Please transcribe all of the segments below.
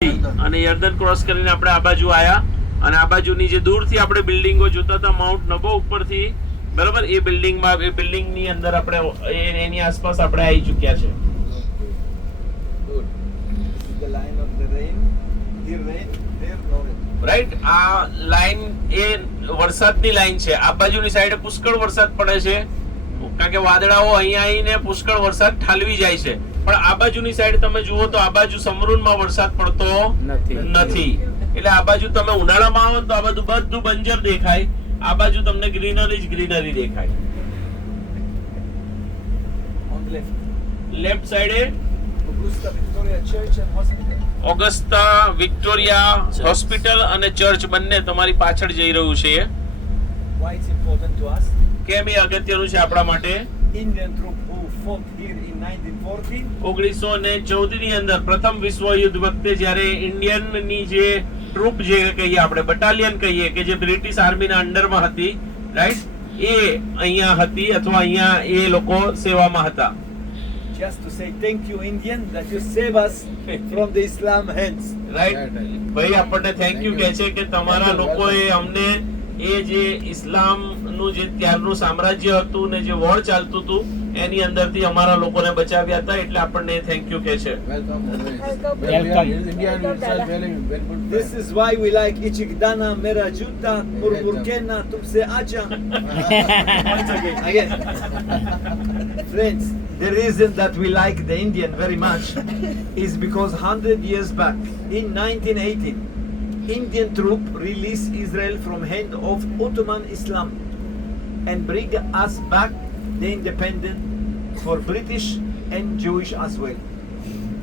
અને યર્દન ક્રોસ કરીને આપણે આ બાજુ આયા અને આ બાજુની જે દૂરથી આપણે બિલ્ડિંગો જોતા હતા માઉન્ટ નબો ઉપરથી, બરાબર, એ બિલ્ડિંગની અંદર આપણે એની આસપાસ આપણે આવી ચૂક્યા છે. રાઈટ, આ લાઈન એ વરસાદની લાઈન છે. આ બાજુની સાઈડે પુષ્કળ વરસાદ પડે છે કારણ કે વાદળાઓ અહીંયા આવીને પુષ્કળ વરસાદ ઠાલવી જાય છે. પણ આ બાજુની સાઈડ તમે જુઓ તો આ બાજુ સમરૂનમાં વરસાદ પડતો નથી. એટલે આ બાજુ તમે ઉનાળામાં આવો તો આ બધું બંજર દેખાય, આ બાજુ તમને ગ્રીનરી જ ગ્રીનરી દેખાય. લેફ્ટ સાઈડે ઓગસ્ટા વિક્ટોરિયા હોસ્પિટલ અને ચર્ચ બંને તમારી પાછળ જઈ રહ્યું છે. કેમ એ અગત્યનું છે આપણા માટે? Indian troop who fought here in 1914. 1914 ની અંદર પ્રથમ વિશ્વ યુદ્ધ વખતે જ્યારે ઇન્ડિયનની જે ટ્રુપ જે કહીએ આપણે બટાલિયન કહીએ કે જે બ્રિટિશ આર્મીના અંડરમાં હતી, રાઈટ, એ અહીંયા હતી અથવા અહીંયા એ લોકો સેવામાં હતા. Just to say thank you Indian that you save us from the Islam hands. Right, ભાઈ આપણને થેન્ક યુ કહે છે કે તમારા લોકોએ અમને એ જે ઇસ્લામનું જે ત્યારનું સામ્રાજ્ય હતું ને જે વોર ચાલતું હતું એની અંદરથી અમારા લોકોને બચાવ્યા હતા, એટલે આપણને થેન્ક યુ કહે છે. This is why we like Ichikdana, Mera Juta, Murmurkena, Tumse Acha. Once again. Friends, the reason that we like the Indian very much is because 100 years back in 1918 Indian troop released Israel from hand of Ottoman Islam and bring us back the independence for British and Jewish as well.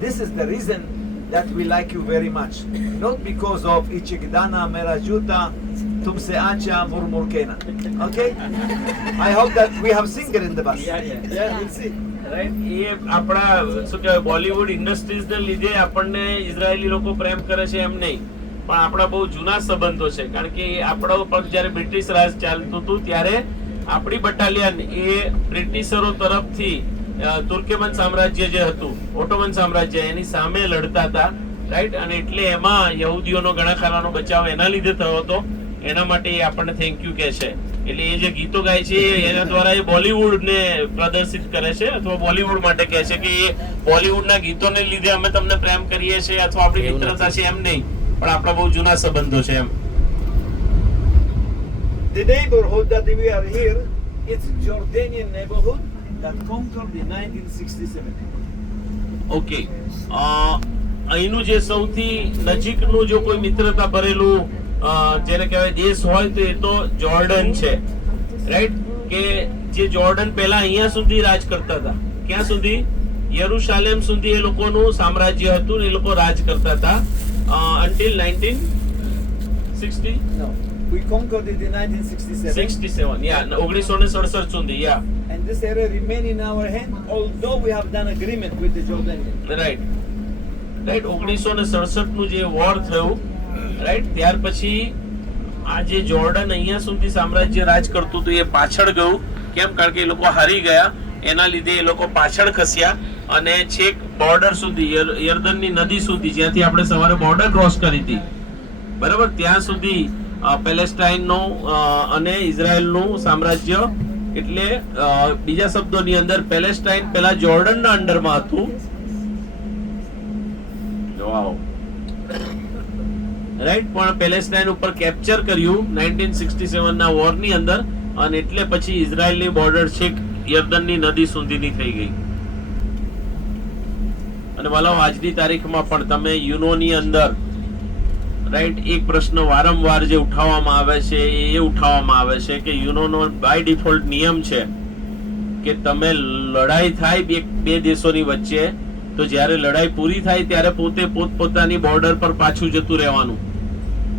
This is the reason that we like you very much, not because of Ichikdana, Merajuta, Tumse Acha, Murmurkena. Okay? I hope that we have singer in the bus. Yeah, we'll see. Right, એ આપણા શું કહેવાય બોલિવૂડ ઇન્ડસ્ટ્રીઝને લીધે આપણને ઇઝરાયેલી લોકો પ્રેમ કરે છે એમ નહીં, પણ આપણા બહુ જૂના સંબંધો છે. કારણ કે આપણા ઉપર જ્યારે બ્રિટિશ રાજ ચાલતું હતું ત્યારે આપણી બટાલિયન એ બ્રિટિશરો તરફથી તુર્કમેન સામ્રાજ્ય જે હતું, ઓટોમન સામ્રાજ્ય, એની સામે લડતા હતા. રાઈટ, અને એટલે એમાં યહૂદીઓનો ઘણા ખરાનો બચાવ એના લીધે થયો હતો. એના માટે એ આપણને થેન્ક યુ કહે છે. એટલે એ જે ગીતો ગાય છે એના દ્વારા એ બોલિવૂડને પ્રદર્શિત કરે છે અથવા બોલિવૂડ માટે કહે છે કે એ બોલિવૂડના ગીતોને લીધે અમે તમને પ્રેમ કરીએ છીએ અથવા આપણી મિત્રતા છે એમ નહીં, પણ આપણા બહુ જૂના સંબંધો છે એમ. The neighborhood that we are here, it's Jordanian neighborhood that conquered in 1967. Okay, અહીંનું જે સૌથી નજીકનું જો કોઈ મિત્રતા ભરેલું જેને કહેવાય દેશ હોય તો એ તો જોર્ડન છે. રાઈટ, કે જે જોર્ડન પહેલા અહીંયા સુધી રાજ કરતા હતા. ક્યાં સુધી? યરુશાલેમ સુધી એ લોકોનું સામ્રાજ્ય હતું, એ લોકો રાજ કરતા હતા until 1960. No, we conquered it in 1967. 67, yeah, 1967 સુધી, yeah. And this area remain in our hand, although we have done agreement with the Jordanians. Right, 1967 નું જે વોર થયું, રાઈટ, ત્યાર પછી આ જે જોર્ડન અહીંયા સુધી સામ્રાજ્ય રાજ કરતું હતું એ પાછળ ગયું. કેમ? કારણ કે એ લોકો હારી ગયા, એના લીધે એ લોકો પાછળ ખસ્યા અને છેક બોર્ડર સુધી, યર્દનની નદી સુધી, જ્યાંથી આપણે સવારે બોર્ડર ક્રોસ કરી હતી, બરાબર, ત્યાં સુધી પેલેસ્ટાઇનનું અને ઇઝરાયલનું સામ્રાજ્ય. એટલે બીજા શબ્દોની અંદર પેલેસ્ટાઇન પહેલા જોર્ડનના અંડરમાં હતું. રાઈટ, પણ પેલેસ્ટાઇન ઉપર કેપ્ચર કર્યું 1967 ના વોર ની અંદર, અને એટલે પછી ઇઝરાયલની બોર્ડર છેક યર્દનની નદી સુધીની થઈ ગઈ. અને વાલાઓ, આજની તારીખમાં પણ તમે યુનોની અંદર, રાઈટ, એક પ્રશ્ન વારંવાર જે ઉઠાવવામાં આવે છે એ ઉઠાવવામાં આવે છે કે યુનોનો બાય ડિફોલ્ટ નિયમ છે કે તમે લડાઈ થાય બે દેશોની વચ્ચે તો જ્યારે લડાઈ પૂરી થાય ત્યારે પોતે પોતપોતાની બોર્ડર પર પાછું જતું રહેવાનું.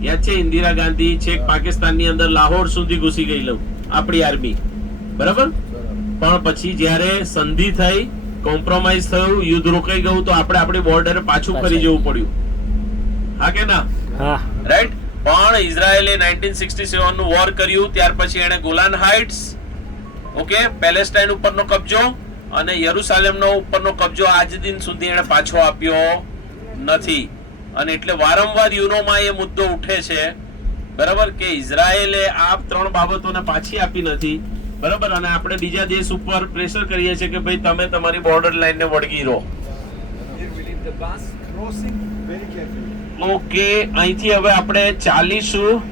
યાદ છે, ઇન્દિરા ગાંધી છેક પાકિસ્તાનની અંદર લાહોર સુધી ઘૂસી ગઈ આપણી આર્મી, બરાબર, પણ પછી જ્યારે સંધિ થઈ, કોમ્પ્રોમાઇઝ થયું, યુદ્ધ રોકાઈ ગયું, તો આપણે આપણી બોર્ડરે પાછું ફરી જવું પડ્યું. હા કે ના? રાઈટ, પણ ઇઝરાયલે 1967 નું વોર કર્યું, ત્યાર પછી એને ગોલાન હાઇટ્સ, ઓકે, પેલેસ્ટાઇન ઉપરનો કબજો અને યરુશાલેમનો ઉપરનો કબજો આજ દિન સુધી એને પાછો આપ્યો નથી. અને એટલે વારંવાર યુનોમાં એ મુદ્દો ઉઠે છે, બરાબર, કે ઇઝરાયેલે આ 3 બાબતોને પાછી આપી નથી, બરાબર, અને આપણે બીજા દેશ ઉપર પ્રેશર કરીએ છીએ કે ભાઈ તમે તમારી બોર્ડર લાઈનને વળગી રહો. Here we leave the bus crossing very carefully. Okay, અહીંથી હવે આપણે ચાલીશું